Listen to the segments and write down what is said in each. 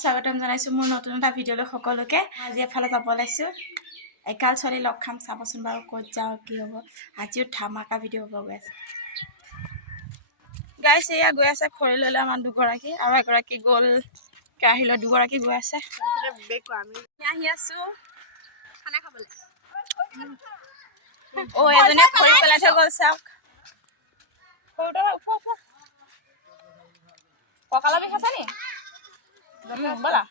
স্বাগতম জানাইছো মোৰ নতুন এটা ভিডিঅ'লৈ সকলোকে। আজি এফালে যাব লাইছো, একাল ছোৱালী লগ খাম, চাবচোন বাৰু ক'ত যাওঁ কি হ'ব। আজিও ধামাকা ভিডিঅ' হ'ব গৈ আছে। গাইছ এয়া গৈ আছে খৰি ল'লে আমাৰ দুগৰাকী, আৰু এগৰাকী গ'ল কেৰাহী লৈ, দুগৰাকী গৈ আছে। আহি আছো খানা খাবলৈ। এজনীয়ে খৰি পেলাই থৈ গ'ল, চাওক। কঁকালৰ বিষ আছে নি? ব'লা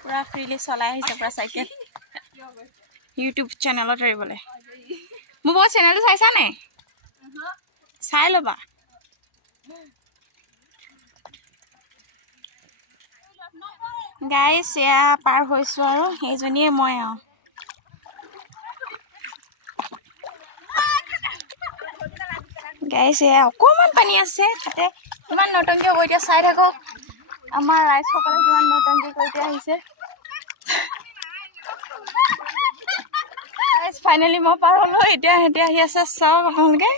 পুৰা ফ্ৰীলি চলাই আহিছে, পুৰা চাইকেল। ইউটিউব চেনেলত এৰিবলৈ। মোৰ বহুত চেনেলটো চাইছা নে? চাই ল'বা। গাইছ এয়া পাৰ হৈছো, আৰু সেইজনীয়ে মই আৰু গাইছ এয়া অকণমান পানী আছে তাতে। কিমান নতুনকৈ কৈ দিয়া, চাই থাকক আমাৰ ৰাইজসকলে কিমান নতুনকৈ কৈ দিয়া আহিছে। ফাইনেলি মই পাৰ হ'লো, এতিয়া সিহঁতে আহি আছে, চাওক আপোনালোকে।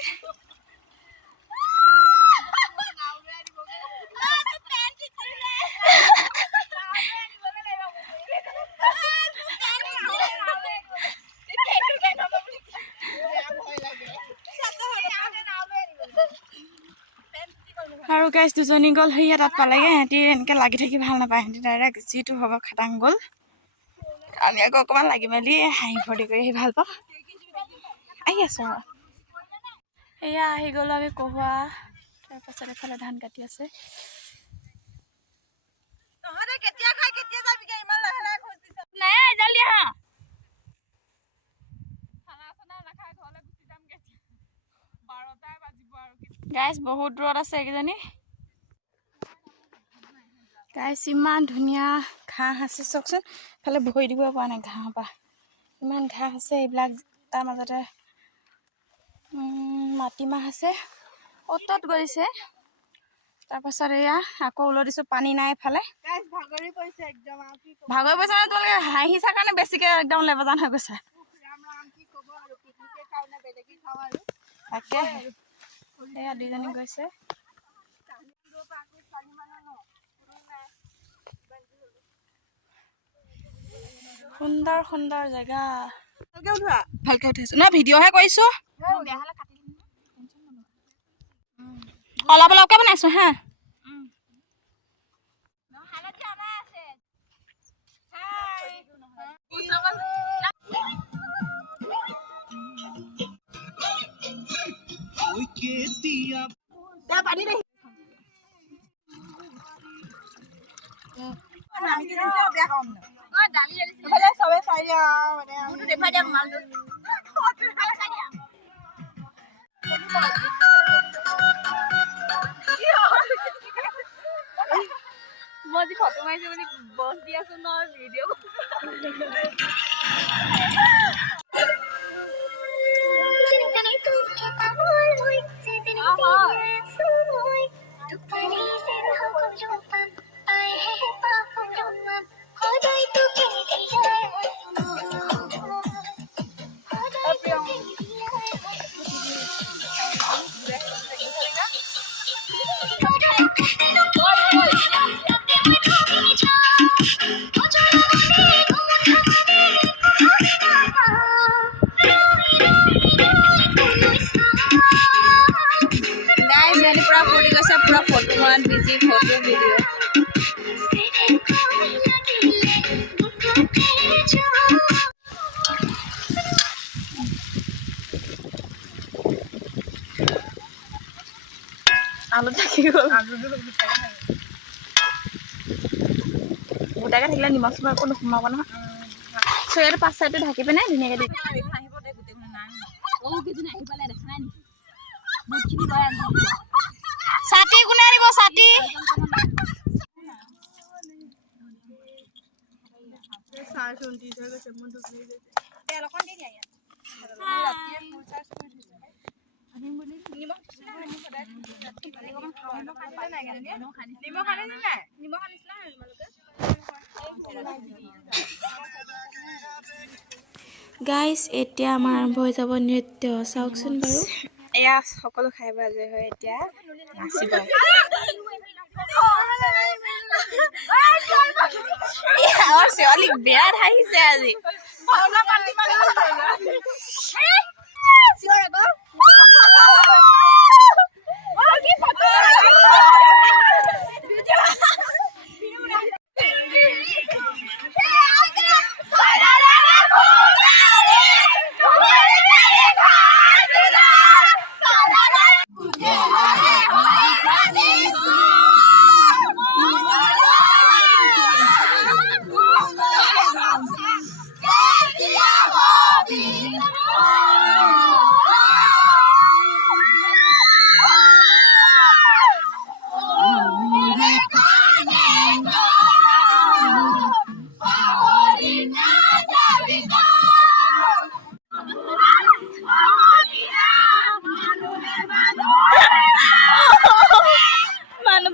আৰু গাইছ দুজনী গ'ল, সেয়া তাত পালেগৈ। সিহঁতি এনেকৈ লাগি থাকি ভাল নাপায়, সিহঁতি ডাইৰেক্ট যিটো হ'ব খাটাং গ'ল। আমি আকৌ অকণমান লাগি মেলি হাঁহি ফূৰ্তি কৰি আহি ভাল পাওঁ। আহি আছো আৰু এয়া আহি গ'লো আমি কহুৱা। তাৰপাছত এফালে ধান কাটি আছে। গাইছ বহুত দূৰত আছে এইকেইজনী। গাইছ ইমান ধুনীয়া ঘাঁহ আছে, চাওকচোন। ইফালে ভৰি দিব পৰা নাই ঘাঁহৰ পৰা, ইমান ঘাঁহ আছে। এইবিলাক তাৰ মাজতে মাটিমাহ আছে, অতত গৈছে। তাৰপাছত এয়া আকৌ ওলাই দিছো, পানী নাই এফালে। ভাগৰি পৰিছে মানে তোমালোকে হাঁহিছা কাৰণে বেছিকে একদম লেবজান হৈ গৈছে। তাকে এয়া দুইজনী গৈছে। সুন্দৰ সুন্দৰ জেগা। ভালকে উঠাইছো না, ভিডিঅ'হে কৰিছো। অলপ অলপকে বনাইছো হা। মই যি ফটো মাৰিছো বুলি বছ দি আছো ন ভিডিঅ'। পুৰা ফুটি গৈছে, পুৰা ফটো মৰাত বিজি, ফটো ভিডিঅ'। আলু থাকি গ'ল, গোটাকে থাকিলে নিমখ চিমখ একো নোসোমাব নহয়। চৰিয়াটো পাঁচ চাইডটো ঢাকি পিনে ধুনীয়াকে দি ছাতি কোনে আনিব, ছাতি? গাইজ এতিয়া আমাৰ আৰম্ভ হৈ যাব নৃত্য চাওকচোন বাৰু এয়া সকলো খাই বাজে হয় এতিয়া নাচিব ছোৱালীক বেয়া ধাইছে আজি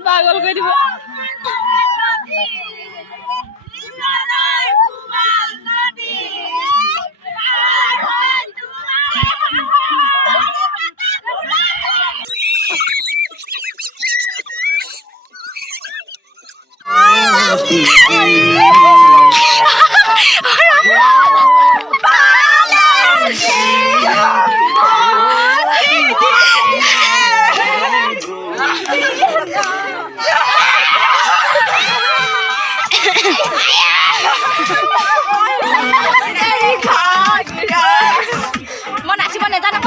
পাগল কৰি দিব মই নাচিব নেজানো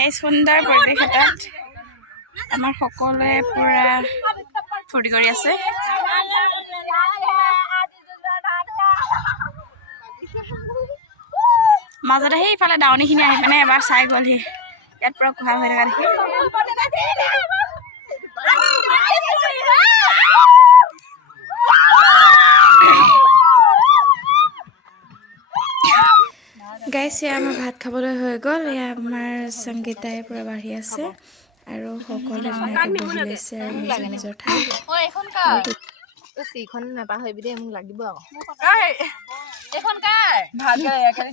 এই সুন্দৰ পৰিৱেশ এটাত আমাৰ সকলোৱে পুৰা ফূৰ্তি কৰি আছে মাজতে সেইফালে ডাউনিখিনি আহি মানে এবাৰ চাই গ'লহি ইয়াত পুৰা কুহাল হৈ থকা দেখি গাইজ এয়া আমাৰ ভাত খাবলৈ হৈ গ'ল এয়া আমাৰ সংগীতাই পুৰা বাঢ়ি আছে আৰু সকলোৱে ধুনীয়াকৈ বহি লৈছে আৰু নিজৰ নিজৰ ঠাইত চিখন নাপাহৰিবি দেই মোক লাগিব আকৌ এইখন কাৰ ভাত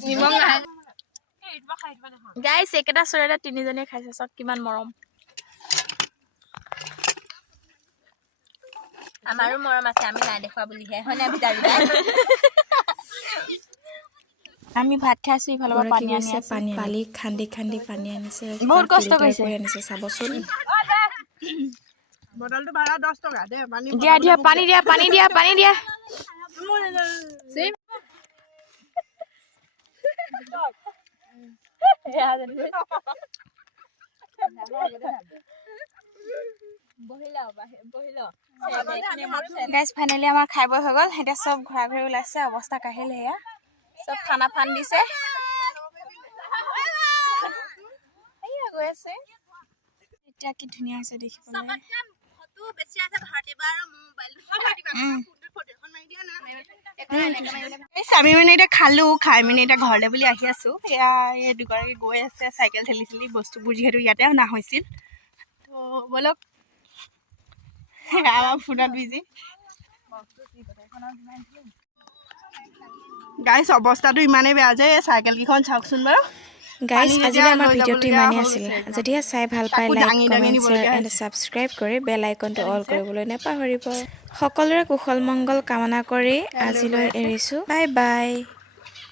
নিমখ নাহে গাইছ একেটা চৰাইতে তিনিজনীয়ে খাইছে চব কিমান মৰম আমাৰো মৰম আছে আমি নাই দেখুৱা বুলিহে হয় না ভিতাৰি আমি ভাত খাইছো ইফালৰ পৰা পানী আনি আছে পালি খান্দি পানী আনিছে বহুত কষ্ট কৰিছে আনিছে চাবচোন বটলটো ভাড়া 10 টকা দে পানী দিয়া পানী দিয়া গাইজ ফাইনেলি আমাৰ খাই বৈ হৈ গ'ল এতিয়া চব ঘূৰা ঘূৰি ওলাইছে অৱস্থা কাহিল সেয়া চব ঠাণ্ডা ফান দিছে গৈ আছে এতিয়া কি ধুনীয়া হৈছে দেখিবলৈ আমি মানে এতিয়া খালো খাই মানে এতিয়া ঘৰলে বুলি আহি আছো এয়া এই দুগৰাকী গৈ আছে চাইকেল ঠেলি বস্তুবোৰ যিহেতু ইয়াতে অনা হৈছিল তো বলক আমাৰ ফোনত বিজি গাইছ অৱস্থাটো ইমানেই বেয়া যে চাইকেল কেইখন চাওকচোন বাৰু গাইজ আজিলৈ আমাৰ ভিডিঅ'টো ইমানেই আছিল যদিহে চাই ভাল পায় like comment share and subscribe কৰি বেল আইকনটো অল কৰিবলৈ নাপাহৰিব সকলোৰে কুশল মংগল কামনা কৰি আজিলৈ এৰিছোঁ বাই বাই